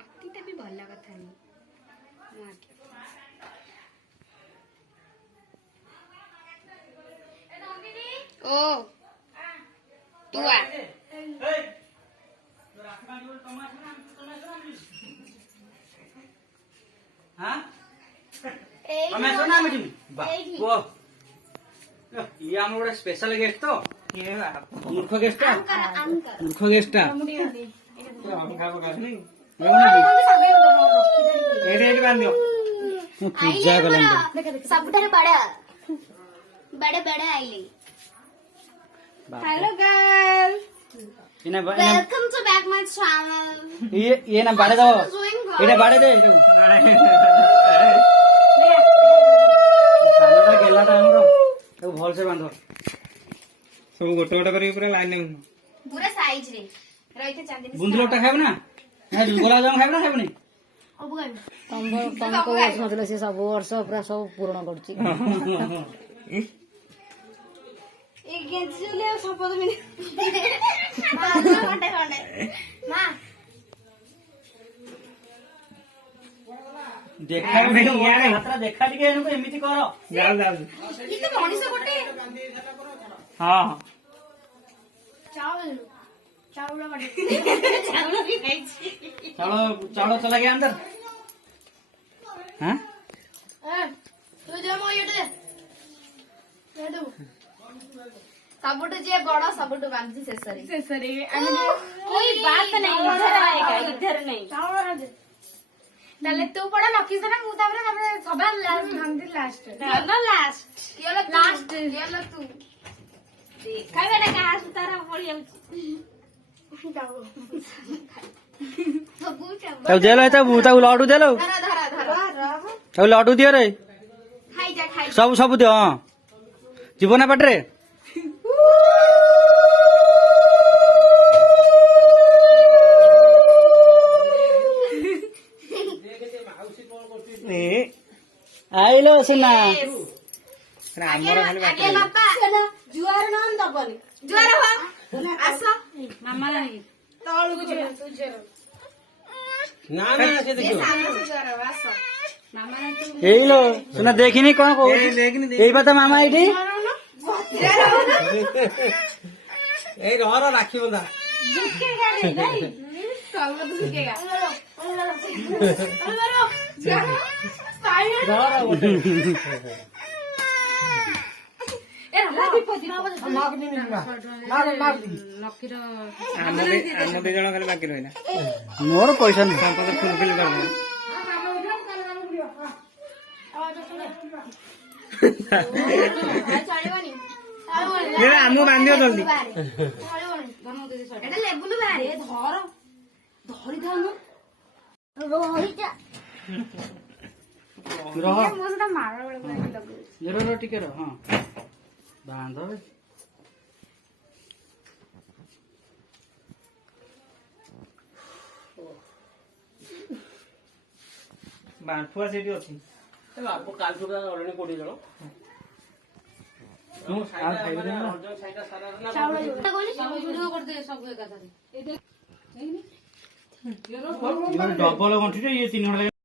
ଅତିଟା ବି ଭଲ କଥା ନୁହେଁ। ଓ ତୁ ଆ गोटे स्पेशल गेस्ट तो मूर्ख गेस्ट मूर्ख गेस्ट पूजा ସବୁଠାରୁ ବଡ ବଡ ବଡ ଆଇଲେ। Hello girl welcome to back my channel. ये ना बाड़े दो एटा बाड़े दे सानटा गेलाटा हमरो तो भल से बांधो सब गोटे गोटे करी पूरा लाइन में पूरा साइज रे रहिते चांदी बुंदलोटा खाइब ना ना गुलाब जामुन खाइब ना खाइबनी अब गाइब तुमको वर्ष मतलब से सब वर्ष पूरा सब पूर्ण करछि। एक गेंजी ले शपथ में घंटे घंटे मां देखा नहीं यार हातरा देखा टिके एनु एमिति कर जाओ जाओ ये तो मनीष गोटे हां चावल चावल बटे चावल भी खाई छी चलो चलो चला गया अंदर हां तू जे मो येटे येटू सबुटु जे बड़ा सबुटु बांधी शेषरे कोई बात नहीं इधर नहीं ताले तू पड़ा नखी से ना मु तापर तापर सभा लास्ट भांगी लास्ट ना लास्ट केला लास्ट केला तू खाइ बेटा का तारा पड़ी आउ तब जेलो है तब लड्डू देलो धरा धरा धरा तब लड्डू दियो रे खाइ जा खाइ सब सब दियो हां जीवन पटरे आइलो सिना आगे बापा जुआर नाम दबनी जुआर हो आसो मामा नहीं तळु तुझे ना ना से देखियो जुआर आसो मामा तू एइलो सुना देखिनी कोन को एई बता मामा एठी ए रह राखी बंधा झुकेगा नहीं सब तो झुकेगा मोर पैसा नहीं फुलफिल कर आम बांध जल्दी रह टिके रह हाँ बांध बांधुआ से आपको काल सुधा अलरेडी कोड़ी जण डबल गंठी ये 3 घंटा